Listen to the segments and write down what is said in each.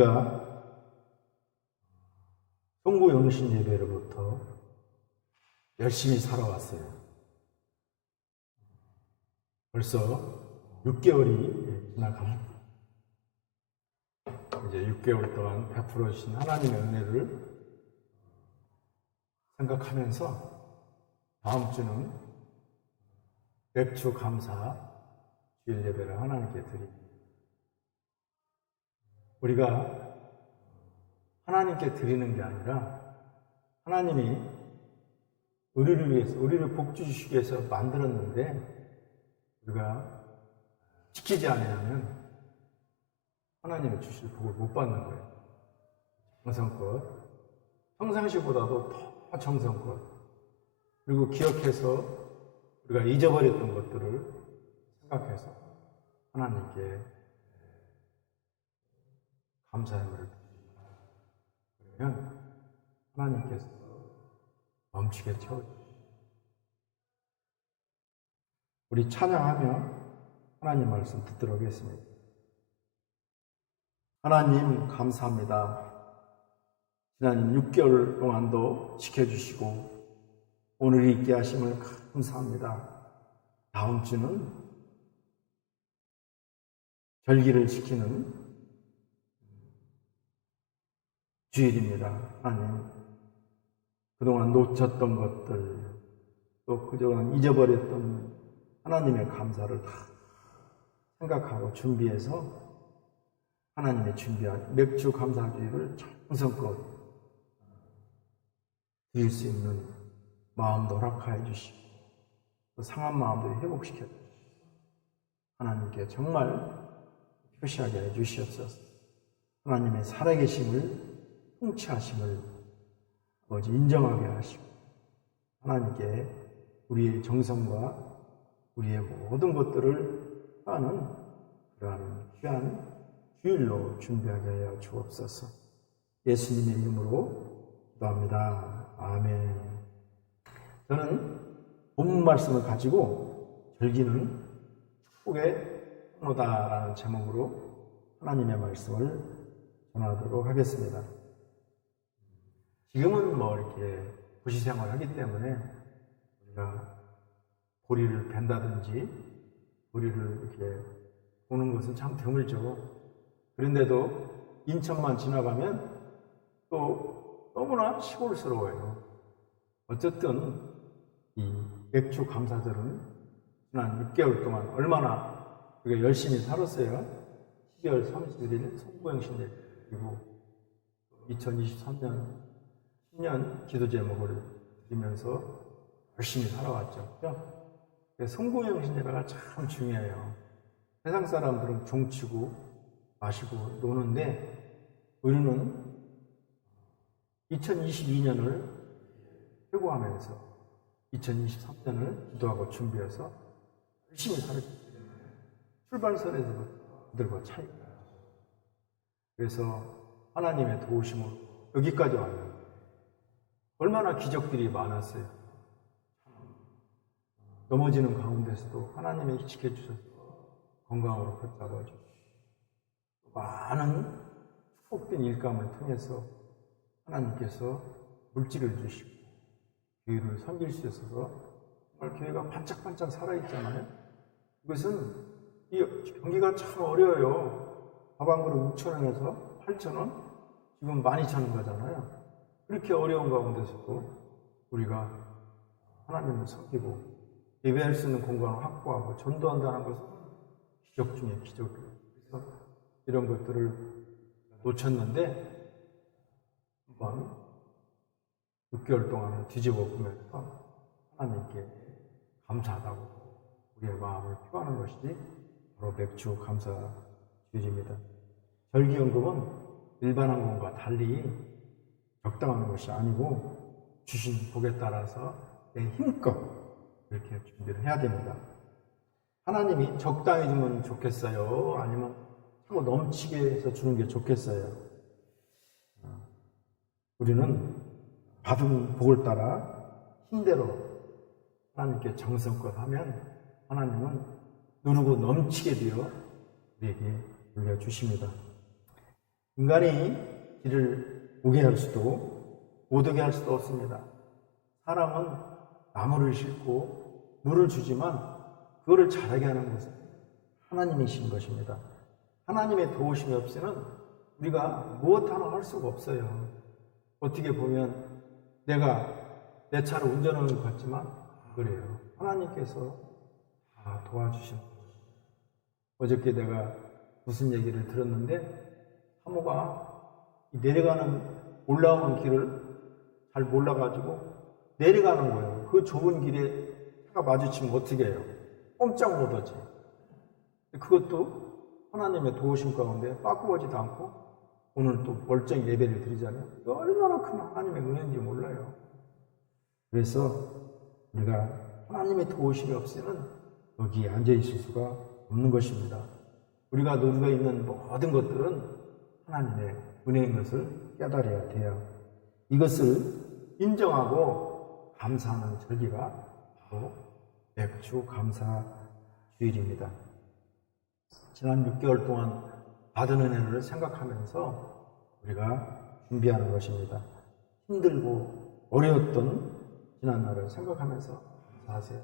우리가 송구영신 예배로부터 열심히 살아왔어요. 벌써 6개월이 지나갑니다. 이제 6개월 동안 베풀어 주신 하나님의 은혜를 생각하면서 다음 주는 맥주 감사 주일 예배를 하나님께 드립니다. 우리가 하나님께 드리는 게 아니라 하나님이 우리를 위해서, 우리를 복주 주시기 위해서 만들었는데 우리가 지키지 않으면 하나님의 주실 복을 못 받는 거예요. 정성껏, 평상시보다도 더 정성껏, 그리고 기억해서 우리가 잊어버렸던 것들을 생각해서 하나님께 감사의 말을 드립니다. 그러면 하나님께서 넘치게 채워주십니다. 우리 찬양하며 하나님 말씀 듣도록 하겠습니다. 하나님 감사합니다. 지난 6개월 동안도 지켜주시고 오늘 있게 하심을 감사합니다. 다음 주는 절기를 지키는 주일입니다. 하나님, 그동안 놓쳤던 것들, 또 그동안 잊어버렸던 하나님의 감사를 다 생각하고 준비해서 하나님의 준비한 맥주 감사주일을 정성껏 드릴 수 있는 마음도 허락하여 주시고 또 상한 마음들을 회복시켜 주시고 하나님께 정말 표시하게 해 주시옵소서. 하나님의 살아계심을 통치하심을 아버지 인정하게 하시고 하나님께 우리의 정성과 우리의 모든 것들을 하는 그러한 귀한 주일로 준비하게 하여 주옵소서. 예수님의 이름으로 기도합니다. 아멘. 저는 본문 말씀을 가지고 절기는 축복의 통로다라는 제목으로 하나님의 말씀을 전하도록 하겠습니다. 지금은 이렇게 도시생활을 하기 때문에 우리가 보리를 벤다든지 보리를 이렇게 보는 것은 참 드물죠. 그런데도 인천만 지나가면 또 너무나 시골스러워요. 어쨌든 이 맥주 감사절은 지난 6개월 동안 얼마나 우리가 열심히 살았어요. 12월 31일 송구영신 예배 그리고 2023년 신년 기도 제목을 드리면서 열심히 살아왔죠. 송구영신 예배가 참 중요해요. 세상 사람들은 종치고 마시고 노는데 우리는 2022년을 회고하면서 2023년을 기도하고 준비해서 열심히 살았기 때문에 출발선에서 그들과 차이가 나요. 그래서 하나님의 도우심으로 여기까지 왔는데 얼마나 기적들이 많았어요. 넘어지는 가운데서도 하나님이 지켜주셔서 건강으로 붙잡아 주시고 많은 축복된 일감을 통해서 하나님께서 물질을 주시고 교회를 섬길 수 있어서 정말 교회가 반짝반짝 살아있잖아요. 이것은 이 경기가 참 어려워요. 밥 한 그릇 6,000원에서 8,000원, 지금 12,000원 가잖아요. 그렇게 어려운 가운데서도 우리가 하나님을 섬기고 예배할 수 있는 공간을 확보하고 전도한다는 것은 기적 중에 기적이에요. 그래서 이런 것들을 놓쳤는데 한번 6개월 동안을 뒤집어 보면서 하나님께 감사하다고 우리의 마음을 표하는 것이 바로 맥주 감사 주일입니다. 절기연금은 일반 헌금과 달리 적당한 것이 아니고 주신 복에 따라서 내 힘껏 이렇게 준비를 해야 됩니다. 하나님이 적당히 주면 좋겠어요? 아니면 자꾸 넘치게 해서 주는 게 좋겠어요? 우리는 받은 복을 따라 힘대로 하나님께 정성껏 하면 하나님은 누르고 넘치게 되어 우리에게 물려주십니다. 인간이 길을 오게 할 수도 못 오게 할 수도 없습니다. 사람은 나무를 심고 물을 주지만 그거를 자라게 하는 것은 하나님이신 것입니다. 하나님의 도우심이 없이는 우리가 무엇 하나 할 수가 없어요. 어떻게 보면 내가 내 차를 운전하는 것 같지만 그래요. 하나님께서 다 도와주시는 거예요. 어저께 내가 무슨 얘기를 들었는데 사모가 내려가는 올라오는 길을 잘 몰라가지고 내려가는 거예요. 그 좁은 길에 차가 마주치면 어떻게 해요? 꼼짝 못하지. 그것도 하나님의 도우심 가운데 빠꾸어지도 않고 오늘 또 멀쩡히 예배를 드리잖아요. 이거 얼마나 큰 하나님의 은혜인지 몰라요. 그래서 우리가 하나님의 도우심이 없이는 여기에 앉아있을 수가 없는 것입니다. 우리가 누리고 있는 모든 것들은 하나님의 은혜인 것을 깨달아야 돼요. 이것을 인정하고 감사하는 절기가 바로 맥주 감사 주일입니다. 지난 6개월 동안 받은 은혜를 생각하면서 우리가 준비하는 것입니다. 힘들고 어려웠던 지난날을 생각하면서 감사하세요.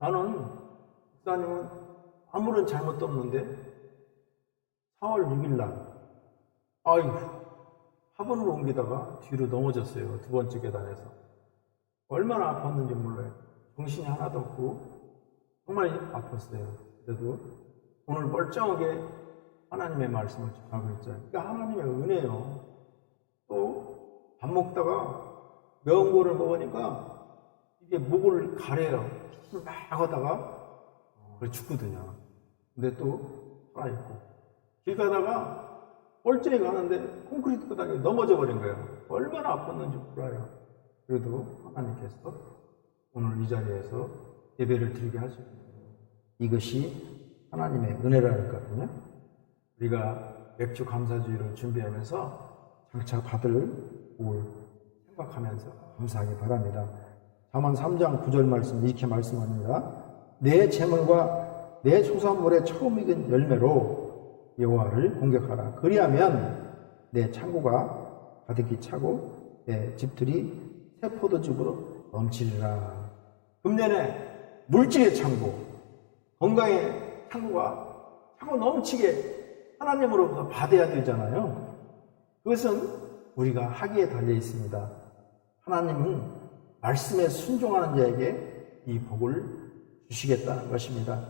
나는 목사님은 아무런 잘못도 없는데 4월 6일 날 화분을 옮기다가 뒤로 넘어졌어요. 두 번째 계단에서. 얼마나 아팠는지 몰라요. 정신이 하나도 없고 정말 아팠어요. 그래도 오늘 멀쩡하게 하나님의 말씀을 전하고 있잖아요. 그러니까 하나님의 은혜요. 또 밥 먹다가 매운 거를 먹으니까 이게 목을 가려요. 힘을 막 하다가 죽거든요. 근데 또 살아있고 길 가다가 멀쩡히 가는데 콘크리트 바닥에 넘어져 버린 거예요. 얼마나 아팠는지 몰라요. 그래도 하나님께서 오늘 이 자리에서 예배를 드리게 하십니다. 이것이 하나님의 은혜라니까요. 우리가 맥주 감사주의를 준비하면서 장차 받을 복을 생각하면서 감사하기 바랍니다. 잠언 3장 9절 말씀 이렇게 말씀합니다. 내 재물과 내 소산물의 처음 익은 열매로 여호와를 공격하라. 그리하면 내 창고가 가득히 차고 내 집들이 새 포도즙으로 넘치리라. 금년에 물질의 창고, 건강의 창고가 차고 넘치게 하나님으로부터 받아야 되잖아요. 그것은 우리가 하기에 달려 있습니다. 하나님은 말씀에 순종하는 자에게 이 복을 주시겠다는 것입니다.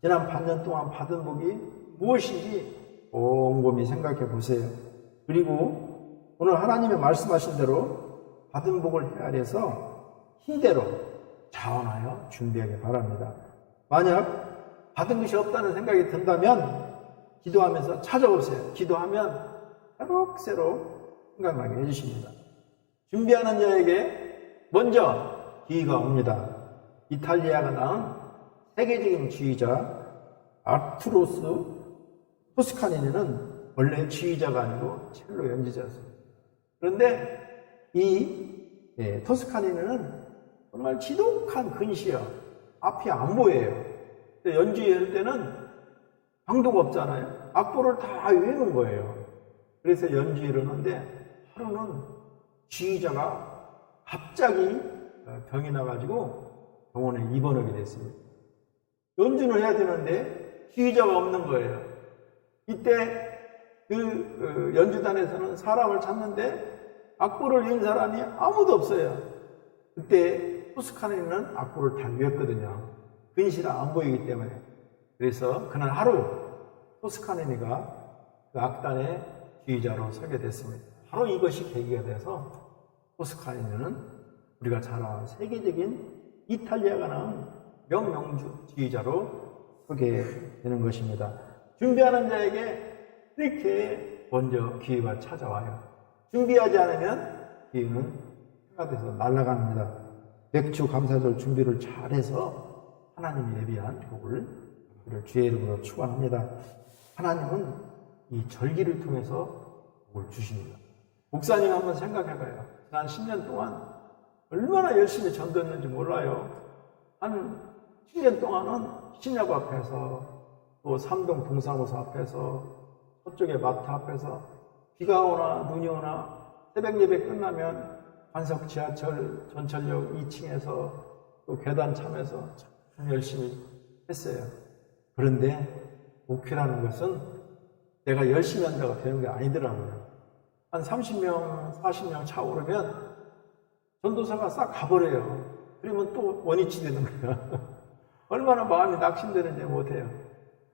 지난 반년 동안 받은 복이 무엇인지 곰곰이 생각해 보세요. 그리고 오늘 하나님의 말씀하신 대로 받은 복을 헤아려서 힘대로 자원하여 준비하기 바랍니다. 만약 받은 것이 없다는 생각이 든다면 기도하면서 찾아보세요. 기도하면 새록새록 생각나게 해주십니다. 준비하는 자에게 먼저 기회가 옵니다. 이탈리아가 낳은 세계적인 지휘자 아르투로스 토스카니니는 원래 지휘자가 아니고 첼로 연주자였습니다. 그런데 이 토스카니니는 정말 지독한 근시여 앞이 안 보여요. 연주할 때는 방도가 없잖아요. 악보를 다 외우는 거예요. 그래서 연주를 하는데 하루는 지휘자가 갑자기 병이 나가지고 병원에 입원하게 됐습니다. 연주를 해야 되는데 지휘자가 없는 거예요. 이때 그 연주단에서는 사람을 찾는데 악보를 외운 사람이 아무도 없어요. 그때 토스카니는 악보를 다 외웠거든요. 근시라 안 보이기 때문에. 그래서 그날 하루 토스카니가 그 악단의 지휘자로 서게 됐습니다. 바로 이것이 계기가 돼서 토스카니는 우리가 잘 아는 세계적인 이탈리아가 낳은 명명주 지휘자로 서게 되는 것입니다. 준비하는 자에게 이렇게 먼저 기회가 찾아와요. 준비하지 않으면 기회는 해가 돼서 날아갑니다. 맥주 감사절 준비를 잘해서 하나님이 예비한 복을 주의 이름으로 축원합니다. 하나님은 이 절기를 통해서 복을 주십니다. 목사님 한번 생각해봐요. 지난 10년 동안 얼마나 열심히 전도했는지 몰라요. 한 10년 동안은 신협 앞에서 또 삼동 동사무소 앞에서 서쪽의 마트 앞에서 비가 오나 눈이 오나 새벽 예배 끝나면 관석 지하철 전철역 2층에서 또 계단 참에서 참 열심히 했어요. 그런데 목회라는 것은 내가 열심히 한다고 되는 게 아니더라고요. 한 30명, 40명 차오르면 전도사가 싹 가버려요. 그러면 또 원위치 되는 거야. 얼마나 마음이 낙심되는지 못해요.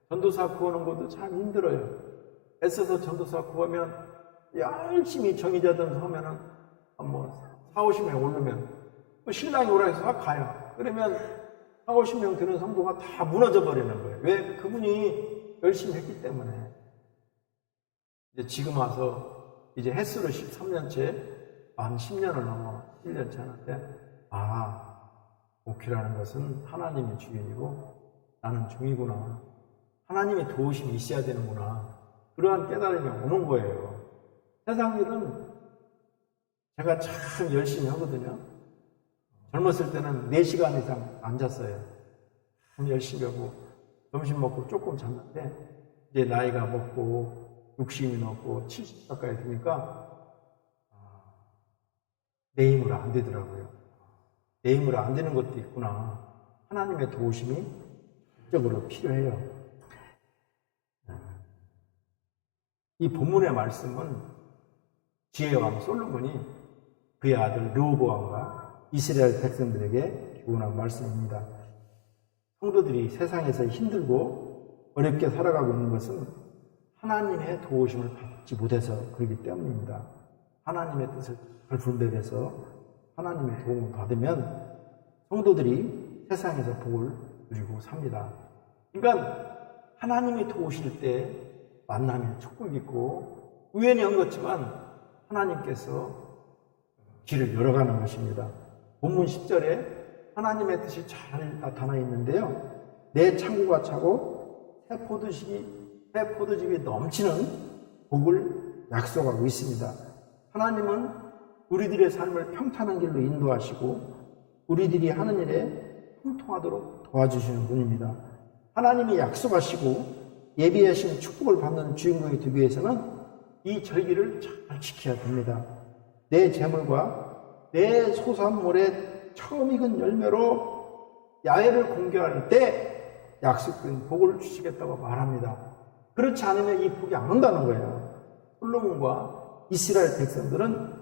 전도사 구하는 것도 참 힘들어요. 애써서 전도사 구하면 열심히 정의자들 하면은 뭐 4, 50명 오르면 또 신랑이 오라 해서 싹 가요. 그러면 4, 50명 되는 성도가 다 무너져 버리는 거예요. 왜? 그분이 열심히 했기 때문에. 이제 지금 와서 이제 햇수로 13년째 만 10년을 넘어 1년 차인데 목회라는 것은 하나님이 주인이고 나는 종이구나. 하나님의 도우심이 있어야 되는구나. 그러한 깨달음이 오는 거예요. 세상 일은 제가 참 열심히 하거든요. 젊었을 때는 4시간 이상 앉았어요. 참 열심히 하고 점심 먹고 조금 잤는데 이제 나이가 먹고 60이 넘고 70 가까이 되니까 내 힘으로 안 되더라고요. 내 힘으로 안 되는 것도 있구나. 하나님의 도우심이 적극적으로 필요해요. 이 본문의 말씀은 지혜왕 솔로몬이 그의 아들 르호보암과 이스라엘 백성들에게 교훈한 말씀입니다. 성도들이 세상에서 힘들고 어렵게 살아가고 있는 것은 하나님의 도우심을 받지 못해서 그렇기 때문입니다. 하나님의 뜻을 잘 분별해서 하나님의 도움을 받으면 성도들이 세상에서 복을 누리고 삽니다. 그러니까 하나님이 도우실 때 만나면 축복이 있고 우연히 한 것지만 하나님께서 길을 열어가는 것입니다. 본문 10절에 하나님의 뜻이 잘 나타나 있는데요. 내 창고가 차고 새 포도즙이 넘치는 복을 약속하고 있습니다. 하나님은 우리들의 삶을 평탄한 길로 인도하시고 우리들이 하는 일에 형통하도록 도와주시는 분입니다. 하나님이 약속하시고 예비하신 축복을 받는 주인공이 되기 위해서는 이 절기를 잘 지켜야 됩니다. 내 재물과 내 소산물의 처음 익은 열매로 야훼를 공개할 때 약속된 복을 주시겠다고 말합니다. 그렇지 않으면 이 복이 안 온다는 거예요. 솔로몬과 이스라엘 백성들은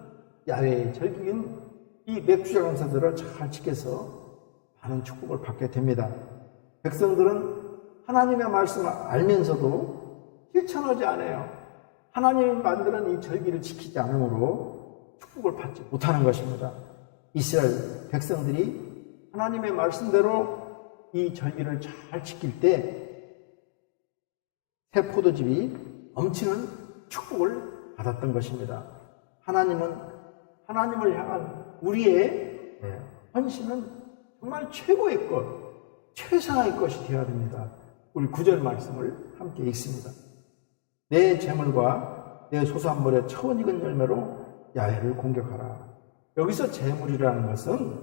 야훼의 절기인 이 맥주자 감사절을 잘 지켜서 많은 축복을 받게 됩니다. 백성들은 하나님의 말씀을 알면서도 실천하지 않아요. 하나님이 만드는 이 절기를 지키지 않으므로 축복을 받지 못하는 것입니다. 이스라엘 백성들이 하나님의 말씀대로 이 절기를 잘 지킬 때 새 포도즙이 넘치는 축복을 받았던 것입니다. 하나님을 향한 우리의 헌신은 정말 최고의 것, 최상의 것이 되어야 됩니다. 우리 9절 말씀을 함께 읽습니다. 내 재물과 내 소산물의 처음 익은 열매로 야훼를 공격하라. 여기서 재물이라는 것은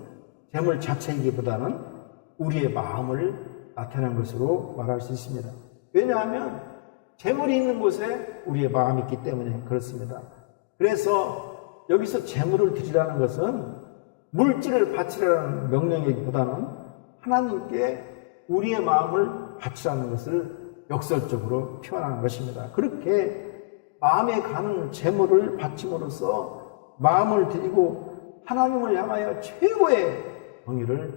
재물 자체이기보다는 우리의 마음을 나타내는 것으로 말할 수 있습니다. 왜냐하면 재물이 있는 곳에 우리의 마음이 있기 때문에 그렇습니다. 그래서 여기서 재물을 드리라는 것은 물질을 바치라는 명령이기보다는 하나님께 우리의 마음을 바치라는 것을 역설적으로 표현하는 것입니다. 그렇게 마음에 가는 재물을 바침으로써 마음을 드리고 하나님을 향하여 최고의 정의를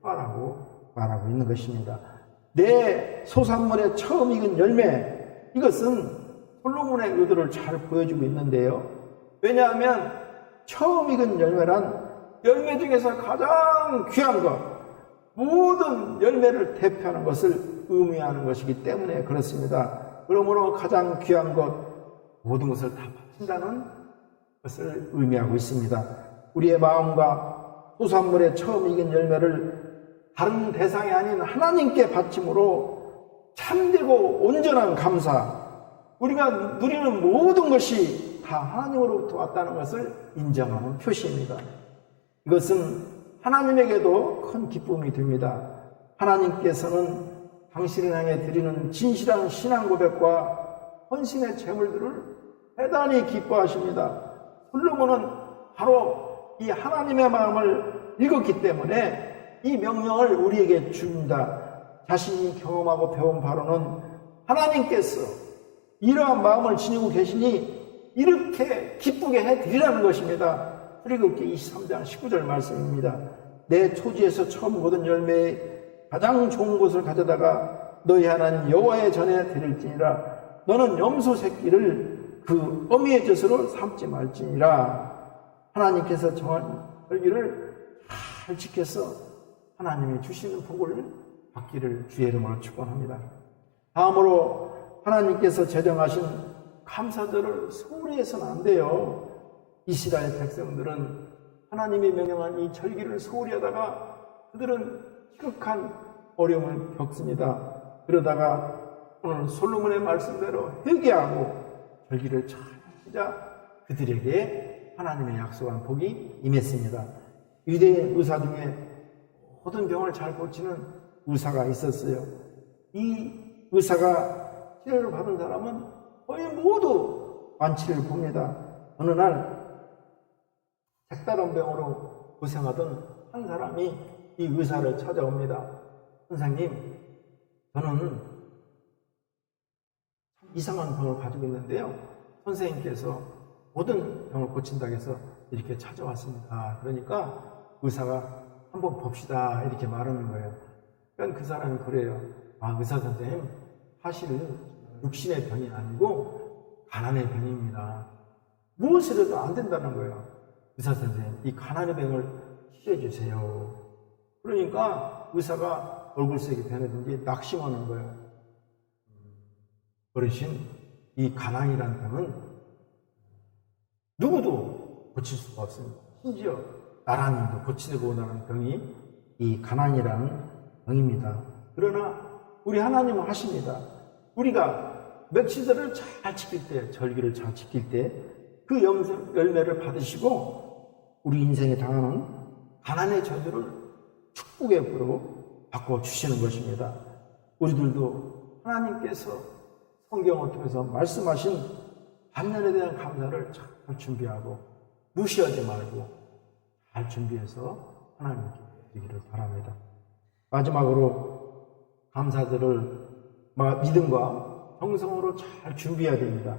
표현하고 말하고 있는 것입니다. 내 소산물의 처음 익은 열매, 이것은 솔로몬의 의도를 잘 보여주고 있는데요. 왜냐하면 처음 익은 열매란 열매 중에서 가장 귀한 것, 모든 열매를 대표하는 것을 의미하는 것이기 때문에 그렇습니다. 그러므로 가장 귀한 것, 모든 것을 다 바친다는 것을 의미하고 있습니다. 우리의 마음과 소산물의 처음 익은 열매를 다른 대상이 아닌 하나님께 바침으로 참되고 온전한 감사, 우리가 누리는 모든 것이 다 하나님으로부터 왔다는 것을 인정하는 표시입니다. 이것은 하나님에게도 큰 기쁨이 됩니다. 하나님께서는 당신을 향해 드리는 진실한 신앙 고백과 헌신의 제물들을 대단히 기뻐하십니다. 솔로몬은 바로 이 하나님의 마음을 읽었기 때문에 이 명령을 우리에게 줍니다. 자신이 경험하고 배운 바로는 하나님께서 이러한 마음을 지니고 계시니 이렇게 기쁘게 해드리라는 것입니다. 출애굽기 23장 19절 말씀입니다. 내 토지에서 처음 거둔 열매의 가장 좋은 것을 가져다가 너희 하나님 여호와의 전에 드릴지니라. 너는 염소 새끼를 그 어미의 젖으로 삼지 말지니라. 하나님께서 정한 절기를 잘 지켜서 하나님이 주시는 복을 받기를 주의 이름으로 축원합니다. 다음으로 하나님께서 제정하신 감사절을 소홀히 해서는 안 돼요. 이스라엘 백성들은 하나님이 명령한 이 절기를 소홀히 하다가 그들은 지극한 어려움을 겪습니다. 그러다가 오늘 솔로몬의 말씀대로 회개하고 절기를 잘 지키자 그들에게 하나님의 약속한 복이 임했습니다. 유대인 의사 중에 모든 병을 잘 고치는 의사가 있었어요. 이 의사가 치료를 받은 사람은 거의 모두 완치를 봅니다. 어느 날 색다른 병으로 고생하던 한 사람이 이 의사를 찾아옵니다. 선생님, 저는 이상한 병을 가지고 있는데요. 선생님께서 모든 병을 고친다고 해서 이렇게 찾아왔습니다. 그러니까 의사가 한번 봅시다 이렇게 말하는 거예요. 그러니까 그 사람이 그래요. 아, 의사 선생님, 사실은 육신의 병이 아니고 가난의 병입니다. 무엇을 해도 안 된다는 거예요. 의사 선생님, 이 가난의 병을 치료해 주세요. 그러니까 의사가 얼굴색이 변해든지 낙심하는 거예요. 어르신, 이 가난이라는 병은 누구도 고칠 수가 없습니다. 심지어 나라님도 고치고 원하는 병이 이 가난이라는 병입니다. 그러나 우리 하나님은 하십니다. 우리가 맥시절을 잘 지킬 때, 절기를 잘 지킬 때 그 열매를 받으시고 우리 인생에 당하는 가난의 저주를 축복의 복으로 바꿔주시는 것입니다. 우리들도 하나님께서 성경을 통해서 말씀하신 반면에 대한 감사를 잘 준비하고 무시하지 말고 잘 준비해서 하나님께 드리기를 바랍니다. 마지막으로 감사들을 믿음과 정성으로 잘 준비해야 됩니다.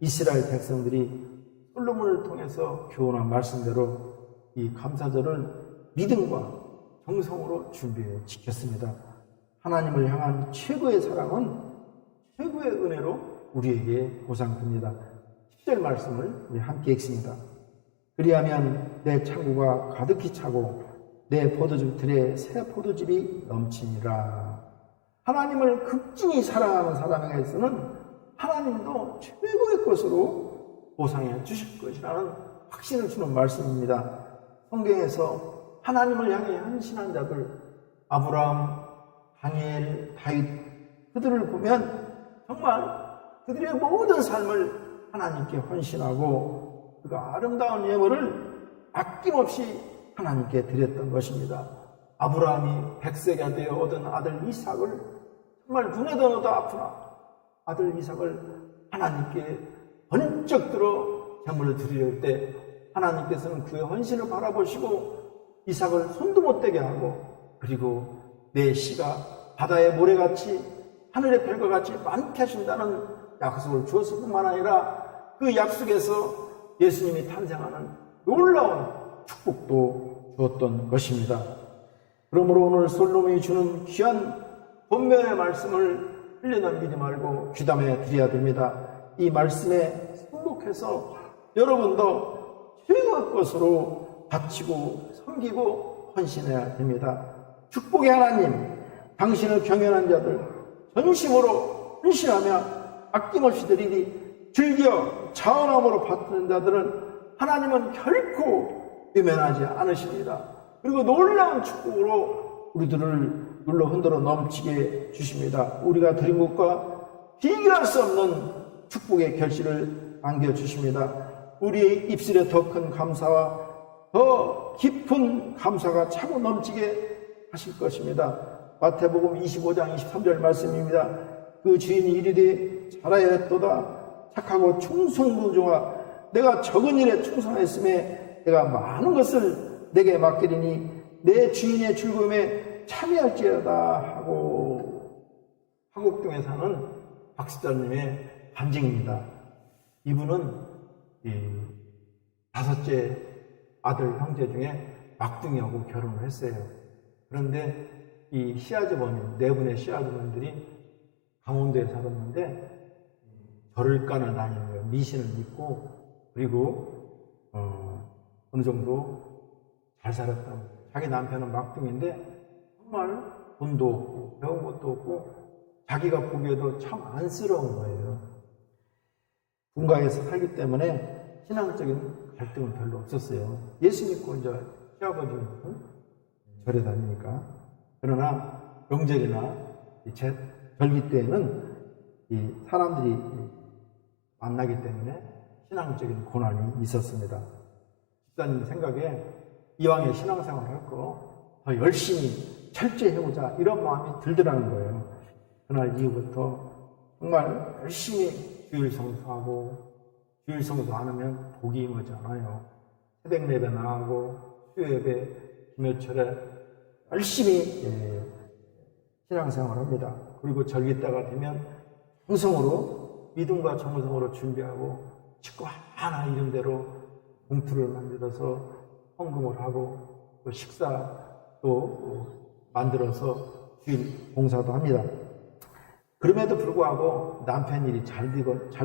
이스라엘 백성들이 솔로몬을 통해서 교훈한 말씀대로 이 감사절을 믿음과 정성으로 준비해 지켰습니다. 하나님을 향한 최고의 사랑은 최고의 은혜로 우리에게 보상됩니다. 10절 말씀을 우리 함께 읽습니다. 그리하면 내 창고가 가득히 차고 내 포도주 들에 새 포도즙이 넘치니라. 하나님을 극진히 사랑하는 사람에게서는 하나님도 최고의 것으로 보상해 주실 것이라는 확신을 주는 말씀입니다. 성경에서 하나님을 향해 헌신한 자들, 아브라함, 다니엘, 다윗, 그들을 보면 정말 그들의 모든 삶을 하나님께 헌신하고 그 아름다운 예물을 아낌없이 하나님께 드렸던 것입니다. 아브라함이 100세가 되어 얻은 아들 이삭을 정말 눈에도 넣어도 아프나 아들 이삭을 하나님께 번쩍 들어 제물을 드릴 때 하나님께서는 그의 헌신을 바라보시고 이삭을 손도 못 대게 하고 그리고 내 씨가 바다의 모래같이 하늘의 별과 같이 많게 하신다는 약속을 주었을 뿐만 아니라 그 약속에서 예수님이 탄생하는 놀라운 축복도 주었던 것입니다. 그러므로 오늘 솔로몬이 주는 귀한 본면의 말씀을 흘려넘기지 말고 귀담해 드려야 됩니다. 이 말씀에 승복해서 여러분도 최고의 것으로 바치고 섬기고 헌신해야 됩니다. 축복의 하나님, 당신을 경외하는 자들 전심으로 헌신하며 아낌없이 드리니 즐겨 자원함으로 받는 자들은 하나님은 결코 외면하지 않으십니다. 그리고 놀라운 축복으로 우리들을 눌러 흔들어 넘치게 주십니다. 우리가 드린 것과 비교할 수 없는 축복의 결실을 안겨주십니다. 우리의 입술에 더 큰 감사와 더 깊은 감사가 차고 넘치게 하실 것입니다. 마태복음 25장 23절 말씀입니다. 그 주인이 이르되 잘하였도다 착하고 충성무중하 내가 적은 일에 충성했음에 내가 많은 것을 내게 맡기리니 내 주인의 즐거움에 참여할지어다 하고 화곡동에 사는 박십자님의 간증입니다. 이분은 다섯째 아들 형제 중에 막둥이하고 결혼을 했어요. 그런데 이 시아주버님, 네 분의 시아주버님들이 강원도에 살았는데 절을 까는 다니는 거예요. 미신을 믿고 그리고 어느 정도 잘 살았다는 거예요. 자기 남편은 막둥인데 정말 돈도 없고 배운 것도 없고 자기가 보기에도 참 안쓰러운 거예요. 분가에서 살기 때문에 신앙적인 갈등은 별로 없었어요. 예수 믿고 이제 시아버지는 절에 다니니까. 그러나 명절이나 절기 때에는 이 사람들이 만나기 때문에 신앙적인 고난이 있었습니다. 집사님 생각에 이왕에 신앙생활을 할 거 더 열심히 철저히 해보자 이런 마음이 들더라는 거예요. 그날 이후부터 정말 열심히 주일 성수하고 주일 성수 안 하면 복이 임하지 않아요. 새벽 예배 나가고 수요예배 김효철에 열심히 신앙생활을 합니다. 그리고 절기 때가 되면 정성으로 믿음과 정성으로 준비하고 식구 하나 이름대로 봉투를 만들어서 헌금을 하고 또 식사도 만들어서 주일 봉사도 합니다. 그럼에도 불구하고 남편 일이 잘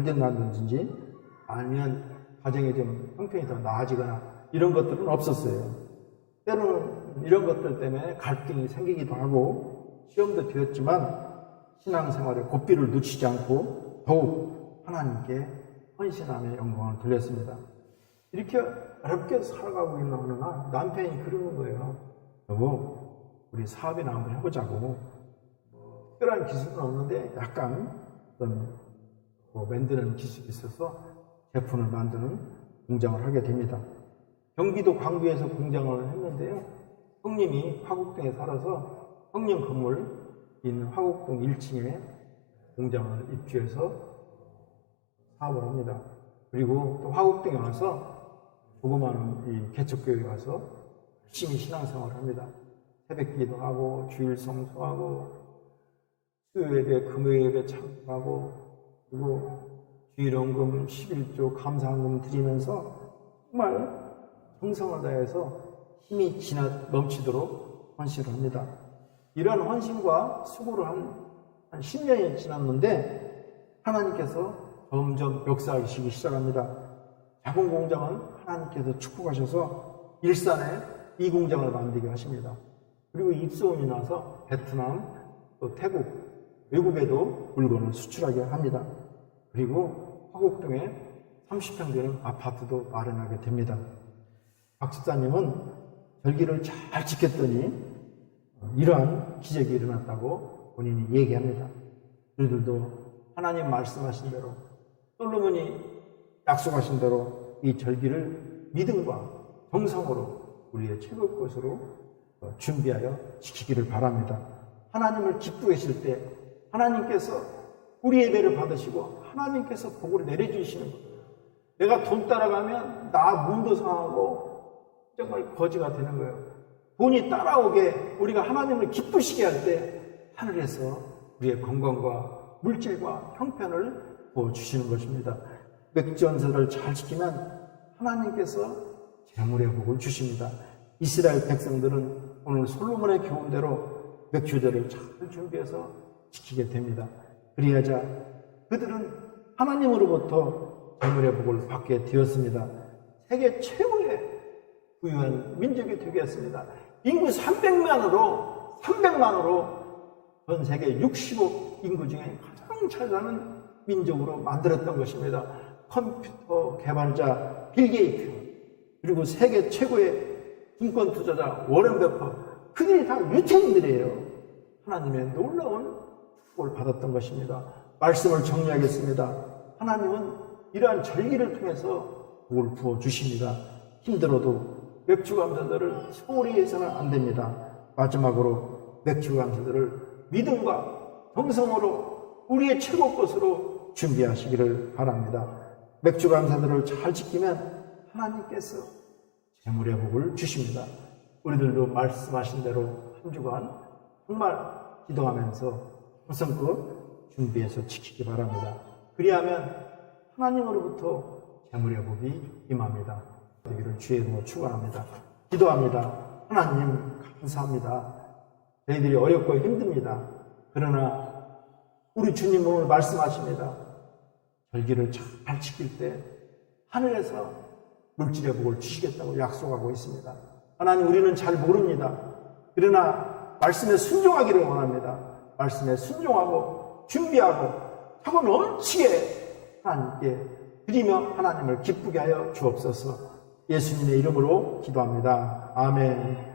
된다든지 아니면 가정이 좀 형편이 더 나아지거나 이런 것들은 없었어요. 때로는 이런 것들 때문에 갈등이 생기기도 하고 시험도 되었지만 신앙생활에 고삐를 늦추지 않고 더욱 하나님께 헌신함의 영광을 돌렸습니다. 이렇게 어렵게 살아가고 있는 어느 날 남편이 그러는 거예요. 여보, 우리 사업이나 한번 해보자고. 특별한 기술은 없는데 약간 어떤 만드는 기술이 있어서 제품을 만드는 공장을 하게 됩니다. 경기도 광주에서 공장을 했는데요. 형님이 화곡동에 살아서 형님 건물 있는 화곡동 1층에 공장을 입주해서 사업을 합니다. 그리고 또 화곡동에 와서 조그마한 이 개척교회에 와서 열심히 신앙생활을 합니다. 새벽기도 하고 주일 성수하고 수요예배, 금요예배 참석하고 그리고 주일원금 11조 감사헌금 드리면서 정말 정성을 다해서 힘이 넘치도록 헌신을 합니다. 이러한 헌신과 수고를 한 10년이 지났는데 하나님께서 점점 역사하시기 시작합니다. 작은 공장은 하나님께서 축복하셔서 일산에 이 공장을 만들게 하십니다. 그리고 입소문이 나서 베트남, 또 태국, 외국에도 물건을 수출하게 합니다. 그리고 화곡동에 30평 되는 아파트도 마련하게 됩니다. 박 집사님은 절기를 잘 지켰더니 이러한 기적이 일어났다고 본인이 얘기합니다. 우리들도 하나님 말씀하신 대로 솔로몬이 약속하신 대로 이 절기를 믿음과 정성으로 우리의 최고 것으로 준비하여 지키기를 바랍니다. 하나님을 기쁘게 하실 때 하나님께서 우리 예배를 받으시고 하나님께서 복을 내려주시는 거예요. 내가 돈 따라가면 나 몸도 상하고 정말 거지가 되는 거예요. 돈이 따라오게 우리가 하나님을 기쁘시게 할 때 하늘에서 우리의 건강과 물질과 형편을 부어주시는 것입니다. 맥주연설을 잘 지키면 하나님께서 재물의 복을 주십니다. 이스라엘 백성들은 오늘 솔로몬의 교훈대로 맥주제를 잘 준비해서 지키게 됩니다. 그리하자 그들은 하나님으로부터 재물의 복을 받게 되었습니다. 세계 최고의 부유한 민족이 되겠습니다. 인구 300만으로 전 세계 60억 인구 중에 가장 잘 사는 민족으로 만들었던 것입니다. 컴퓨터 개발자 빌 게이트 그리고 세계 최고의 증권 투자자 워런 버핏 그들이 다 유태인들이에요. 하나님의 놀라운 축복을 받았던 것입니다. 말씀을 정리하겠습니다. 하나님은 이러한 절기를 통해서 복을 부어주십니다. 힘들어도 맥주 감사절을 소홀히 해서는 안 됩니다. 마지막으로 맥주 감사절을 믿음과 정성으로 우리의 최고 것으로 준비하시기를 바랍니다. 맥주 감사들을 잘 지키면 하나님께서 재물의 복을 주십니다. 우리들도 말씀하신 대로 한 주간 정말 기도하면서 성성껏 준비해서 지키기 바랍니다. 그리하면 하나님으로부터 재물의 복이 임합니다. 되기를 주의 이름으로 축원합니다. 기도합니다. 하나님 감사합니다. 저희들이 어렵고 힘듭니다. 그러나 우리 주님 오늘 말씀하십니다. 절기를 잘 지킬 때 하늘에서 물질의 복을 주시겠다고 약속하고 있습니다. 하나님, 우리는 잘 모릅니다. 그러나 말씀에 순종하기를 원합니다. 말씀에 순종하고 준비하고 차고 넘치게 하나님께 드리며 하나님을 기쁘게 하여 주옵소서. 예수님의 이름으로 기도합니다. 아멘.